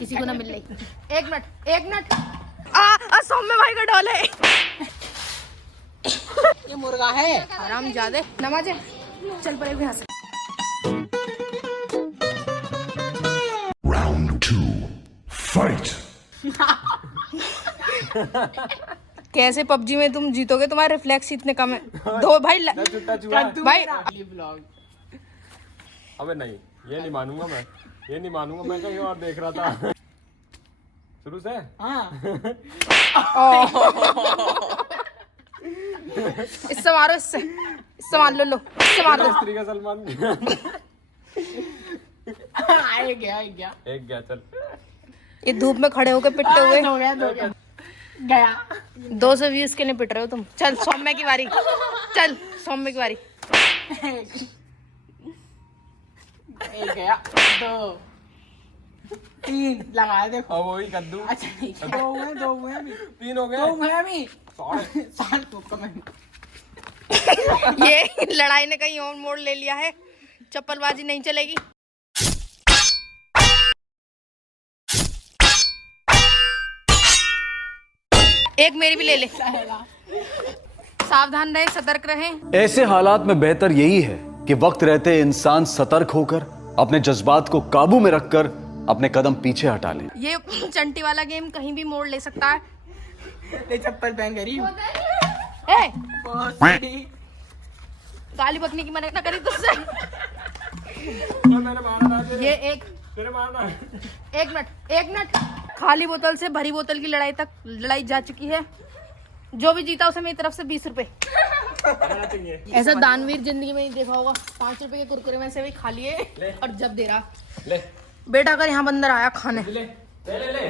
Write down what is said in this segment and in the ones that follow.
किसी को ना मिल रही। एक मिनट सौम्य भाई का डॉल है। ये मुर्गा है। आराम ज्यादा नमाजे चल पड़े यहाँ से। Round 2. Fight. कैसे पबजी में तुम जीतोगे? तुम्हारे रिफ्लेक्स इतने कम है। दो भाई भाई अबे नहीं, ये नहीं मानूंगा मैं, ये नहीं मानूंगा मैं, कहीं और देख रहा था शुरू से। हाँ। इससे मारो, इससे मार लो, इससे मार दो। स्त्री का सलमान। एक गया चल। ये धूप में खड़े होकर पिटते हुए हो गया 200 व्यूज के लिए पिट रहे हो तुम। चल सौम्य की बारी, चल सौम्य की बारी। एक गया, 2 3 लगाया देखो। अब वही कद्दू। अच्छा नहीं, 2 हुए अभी। 3 हो गए। 2 हुए अभी। 60 तो कम है। ये लड़ाई ने कहीं और मोड़ ले लिया है। चप्पलबाजी नहीं चलेगी। एक मेरी भी ले ले। सावधान रहे, सतर्क रहे। ऐसे हालात में बेहतर यही है कि वक्त रहते इंसान सतर्क होकर अपने जज्बात को काबू में रखकर अपने कदम पीछे हटा ले। ये चंटी वाला गेम कहीं भी मोड़ ले सकता है। ले चप्पल पहन करी। गाली बकने की मना ना करी तुझसे। मैंने मारा था ये एक मिनट खाली बोतल से भरी बोतल की लड़ाई जा चुकी है। जो भी जीता उसे मेरी तरफ से 20 रुपए। ऐसा दानवीर जिंदगी में नहीं देखा होगा। 5 रुपए के कुरकुरे में से भी खा लिए और जब दे रहा ले बेटा अगर यहाँ बंदर आया खाने ले ले ले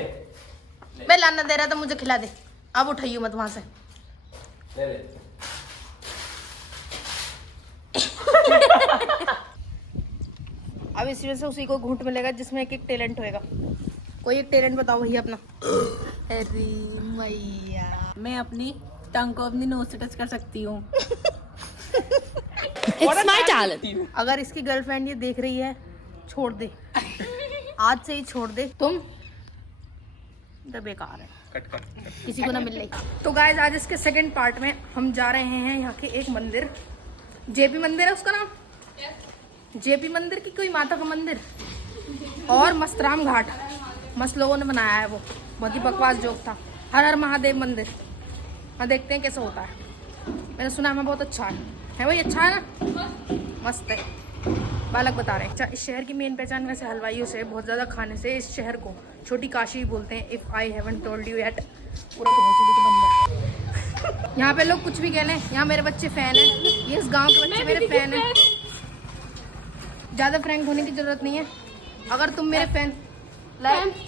मैं लाना दे रहा था मुझे खिला दे। अब उठाइयो मत वहां से। ले ले। अब इसी में से उसी को घूंट मिलेगा जिसमें एक टैलेंट होएगा। कोई एक टैलेंट बताओ भैया अपना। अरे मैया, मैं अपनी टंग को अपनी नोज से टच कर सकती हूँ। It's my talent। अगर इसकी गर्लफ्रेंड ये देख रही है छोड़ दे, आज से ही छोड़ दे। तुम तो बेकार है, किसी को ना मिल रही। तो गाइस आज इसके सेकंड पार्ट में हम जा रहे हैं यहाँ के एक मंदिर, जेपी मंदिर है उसका नाम। जेपी मंदिर की कोई माता का मंदिर और मस्तराम घाट मस्त लोगों ने बनाया है। वो बहुत ही बकवास जोक था। हर हर महादेव मंदिर। हाँ देखते हैं कैसा होता है। मैंने सुना है बहुत अच्छा है भाई। अच्छा है ना, मस्त है। बालक बता रहे हैं। इस शहर की मेन पहचान वैसे हलवाइयों से, बहुत ज़्यादा खाने से इस शहर को छोटी काशी बोलते हैं। If I haven't told you yet. पूरा यहाँ पे लोग कुछ भी कह लें, यहाँ मेरे बच्चे फ़ैन हैं। ये इस गांव के बच्चे मेरे फ़ैन हैं। ज़्यादा फ्रैंक होने की ज़रूरत नहीं है। अगर तुम मेरे फ़ैन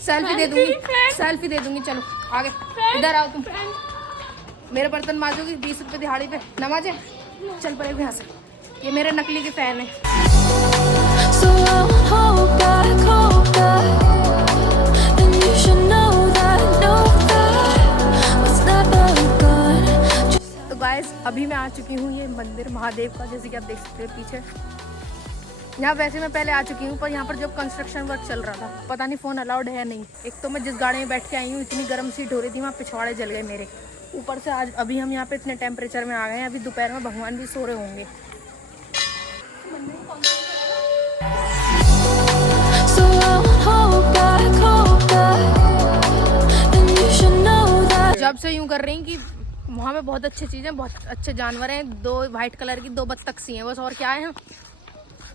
सेल्फी दे दूंगी। चलो आगे इधर आओ। तुम मेरे बर्तन माजोगी 20 रुपये दिहाड़ी पे। नमाजे चल पड़े यहाँ से। ये मेरे नकली के फैन है। तो गाइस अभी मैं आ चुकी हूँ ये मंदिर महादेव का, जैसे कि आप देख सकते हैं पीछे। यहाँ वैसे मैं पहले आ चुकी हूँ, पर यहाँ पर जब कंस्ट्रक्शन वर्क चल रहा था पता नहीं फ़ोन अलाउड है नहीं। एक तो मैं जिस गाड़ी में बैठ के आई हूँ इतनी गर्म सीट हो रही थी, वहाँ पिछवाड़े जल गए मेरे। ऊपर से आज अभी हम यहाँ पे इतने टेम्परेचर में आ गए हैं। अभी दोपहर में भगवान भी सो रहे होंगे। जब से यूँ कर रही कि वहाँ पे बहुत अच्छी चीज़ें, बहुत अच्छे जानवर हैं। 2 वाइट कलर की 2 बत्तख सी हैं बस, और क्या है।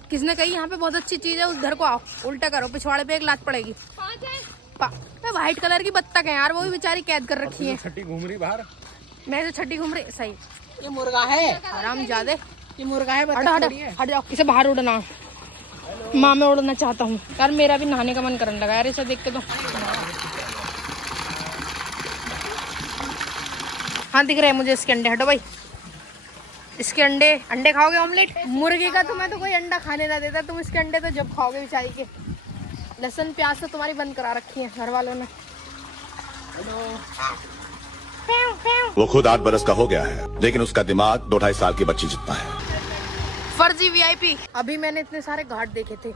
किसने कही यहाँ पे बहुत अच्छी चीज़ है, उधर को आओ, उल्टा करो, पिछवाड़े पे एक लात पड़ेगी। वाइट कलर की बत्तख है यार, वो भी बेचारी कैद कर रखी है। छठी घूम रही बाहर। मैं तो छठी घूम रही। सही, ये मुर्गा है। आराम ज्यादा। ये मुर्गा है। हट जाओ, इसे बाहर उड़ना। माँ मैं उड़ना चाहता हूँ यार, मेरा भी नहाने का मन करने लगा यार इसे देख के। तो हाँ दिख रहे हैं मुझे इसके अंडे। हटो भाई, इसके अंडे खाओगे ऑमलेट? मुर्गी का तुम्हें तो कोई अंडा खाने ना देता, तुम इसके अंडे तो जब खाओगे बेचारी के। लहसुन प्याज तो तुम्हारी बंद करा रखी है घर वालों ने। वो खुद 8 बरस का हो गया है, लेकिन उसका दिमाग 2-2.5 साल की बच्ची जितना है। फर्जी वीआईपी। अभी मैंने इतने सारे घाट देखे थे,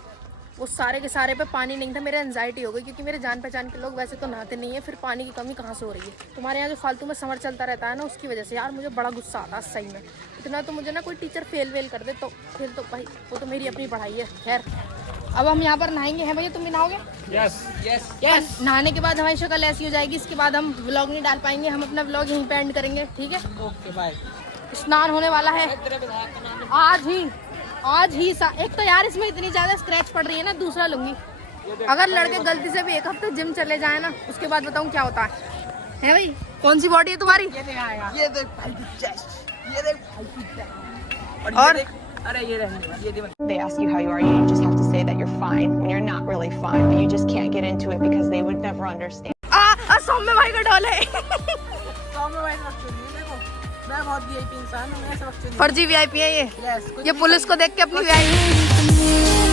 वो सारे के सारे पे पानी नहीं था, मेरे एंजाइटी हो गई क्योंकि मेरे जान पहचान के लोग वैसे तो नहाते नहीं है, फिर पानी की कमी कहाँ से हो रही है। तुम्हारे यहाँ जो फालतू में समर चलता रहता है ना, उसकी वजह से यार मुझे बड़ा गुस्सा आता है सही में। इतना तो मुझे ना कोई टीचर फेल वेल कर दे तो फिर तो भाई वो तो मेरी अपनी पढ़ाई है। खैर अब हम यहाँ पर नहाएंगे, हैं भैया तुम भी नहाओगे? Yes yes. नहाने के बाद हमारी शक्ल ऐसी हो जाएगी, इसके बाद हम व्लॉग नहीं डाल पाएंगे, हम अपना व्लॉग यहीं पे एंड करेंगे, ठीक है? Okay bye. स्नान होने वाला है आज ही। एक तो यार इसमें इतनी ज्यादा स्क्रैच पड़ रही है ना, दूसरा लूंगी। अगर लड़के गलती से भी एक हफ्ते जिम चले जाए ना, उसके बाद बताऊं क्या होता है भाई? कौन सी बॉडी है तुम्हारी? ये देख भाई की चेस्ट, ये देख भाई की चेस्ट। और ये देख, अरे ये रहने ये देख। They ask you how you are, you just have to say that you're fine when you're not really fine, but you just can't get into it because they would never understand. सौम्य भाई का doll है। सौम्य भाई वक्त नहीं है, देखो मैं बहुत वीआईपी इंसान हूँ, मैं ऐसा वक्त नहीं। फर्जी वीआईपी है ये। यस। ये पुलिस को देख के अपनी वीआईपी